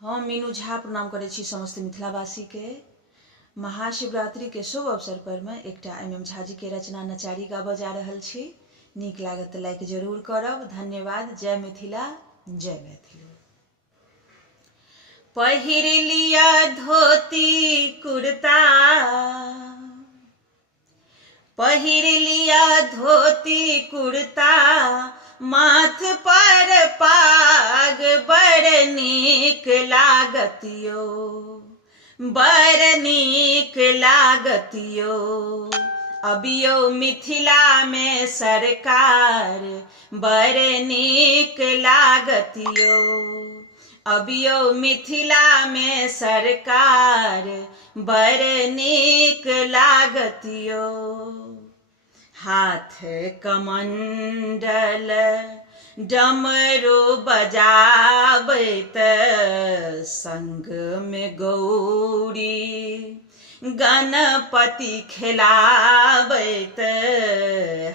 हम मीनू झा प्रणाम करै छी समस्त मिथिलावासी के। महाशिवरात्रि के शुभ अवसर पर मैं एकटा MM झा जी के रचना नचारी गाबऽ जा रहल छी। नीक लागत तऽ लाइक जरूर करब। धन्यवाद। जय मिथिला, जय मैथिली। पहिर लिया धोती कुर्ता, पहिर लिया धोती कुर्ता, माथ पर पाग, बड़ नीक लागत यो, बड़ नीक लागत यो। अबियो मिथिला में सरकार, बड़ नीक लागत यो। अबियो मिथिला में सरकार, बड़ नीक लागत यो। हाथ कमंडल डमरू बजाबैत, संग में गौरी गणपति खेलाबैत।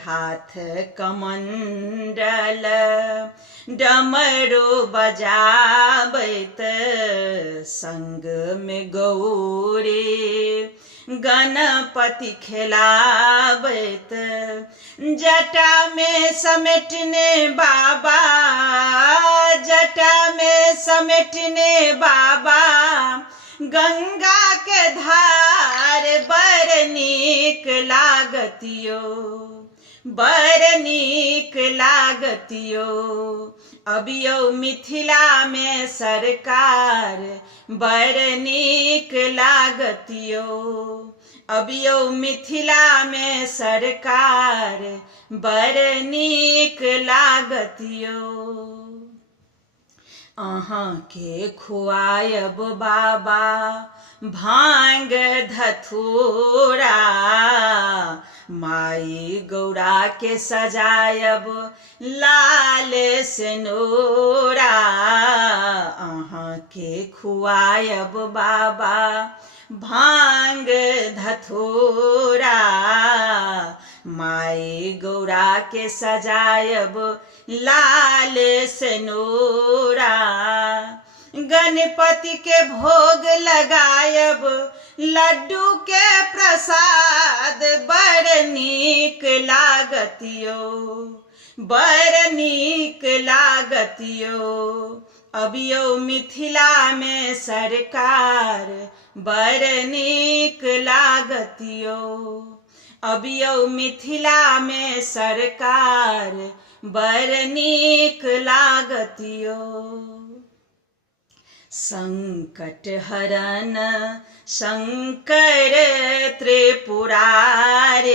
हाथ कमंडल डमरू बजाबैत, संग में गौरी गणपति खेलाबैत। जटा में समेटने बाबा, जटा में समेटने बाबा, गंगा के धार, बड़ नीक लागत यो, बड़ नीक लागत यो। अबियो मिथिला में सरकार, बड़ नीक लागत यो। अबियो मिथिला में सरकार, बड़ नीक लागत यो। अहाँ के खुआयब बाबा भांग धथूरा, माई गौरा के सजायब लाल सिनूरा। अहाँ के खुआयब बाबा भांग धथूरा, माई गौरा के सजायब लाल सिनूरा। गणपति के भोग लगायब लड्डू के प्रसाद, बड़ नीक लागत यो, बड़ नीक लागत यो। अबियो मिथिला में सरकार, बड़ नीक लागत यो। अबियो मिथिला में सरकार, बड़ नीक लागत यो। संकट हरन शंकर त्रिपुरारी,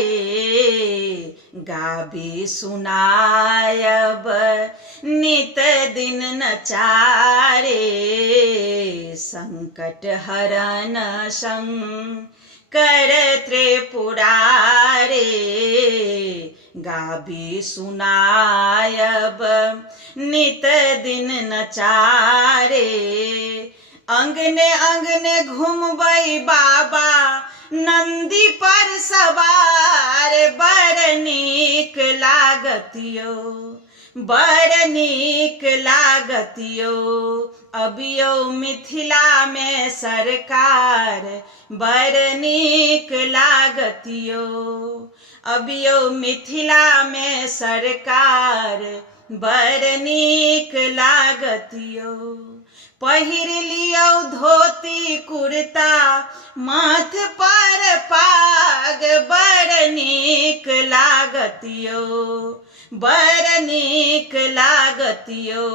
गाबी सुनायब नित दिन नचारे। संकट हरन शंकर त्रिपुरारी, गाबी सुनायब नित दिन नचारे। अंगने अंगने घूमबै बाबा नंदी पर सवार, बड़ नीक लागत यो, बड़ नीक लागत यो। अबियो मिथिला में सरकार, बड़ नीक लागत यो। अबियो मिथिला में सरकार, बड़ नीक लागत यो। पहिर लियो धोती कुर्ता, माथ पर पाग, बड़ नीक लागत यो, बड़ नीक लागत यो।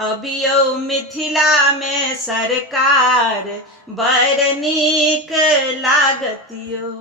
अबियो मिथिला में सरकार, बड़ नीक लागत यो।